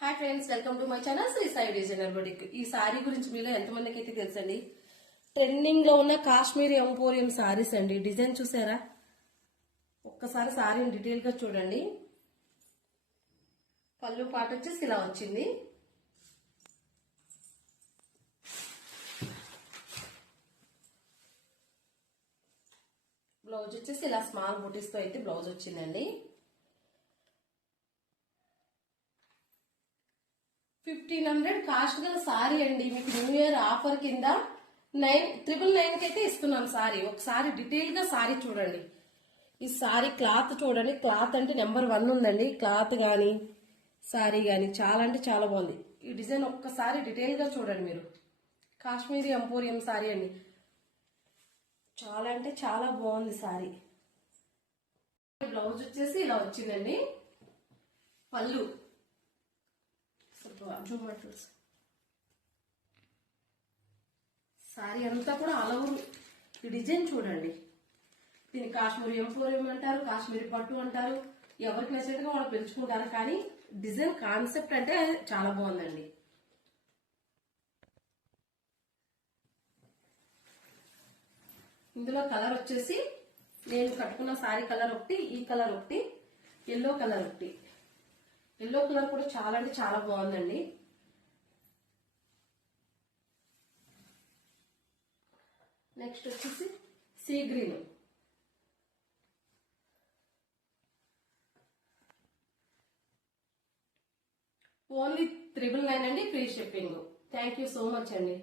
Hi friends, welcome to my channel Shri Sai designer boutique. ఈ సారీ గురించి మీలో ఎంతమందికి అయితే తెలుసండి? ట్రెండింగ్ లో ఉన్న కాశ్మీరీ ఎంపోరియం సారీస్ అండి. డిజైన్ చూసారా? ఒక్కసారి సారీని డీటెయిల్ గా చూడండి. పళ్ళు పాట వచ్చేసి ఇలా వచ్చింది. బ్లౌజ్ వచ్చేసి ఇలా స్మాల్ బుటీస్ తో అయితే బ్లౌజ్ వచ్చిందండి. 1500 కాస్ట్ గల సారీ అండి. మీకు న్యూ ఇయర్ ఆఫర్ కింద 999 అయితే ఇస్తున్నాను సారీ. ఒకసారి డీటెయిల్ గా సారీ చూడండి. ఈ సారీ క్లాత్ చూడండి. క్లాత్ అంటే నెంబర్ 1 ఉందండి. క్లాత్ గాని సారీ గాని చాలా అంటే చాలా బాగుంది. ఈ డిజైన్ ఒక్కసారి డీటెయిల్ గా చూడండి మీరు. కాశ్మీరీ ఎంపోరియం సారీ అండి. చాలా అంటే చాలా బాగుంది సారీ. బ్లౌజ్ వచ్చేసి ఇలా వచ్చిందండి. పళ్ళు సారీ అంతా కూడా ఆల్ ఓవర్ ఈ డిజైన్ చూడండి. దీన్ని కాశ్మీరీ ఎంపోరియం అంటారు, కాశ్మీరీ పట్టు అంటారు. ఎవరికి నచ్చినట్టుగా వాళ్ళు పెంచుకుంటారు. కానీ డిజైన్ కాన్సెప్ట్ అంటే చాలా బాగుందండి. ఇందులో కలర్ వచ్చేసి నేను కట్టుకున్న సారీ కలర్ ఒకటి, ఈ కలర్ ఒకటి, ఎల్లో కలర్ ఒకటి. ఎల్లో కలర్ కూడా చాలా అంటే చాలా బాగుందండి. నెక్స్ట్ వచ్చేసి సీ గ్రీన్. ఓన్లీ 999 అండి. Free shipping. Thank you so much అండి.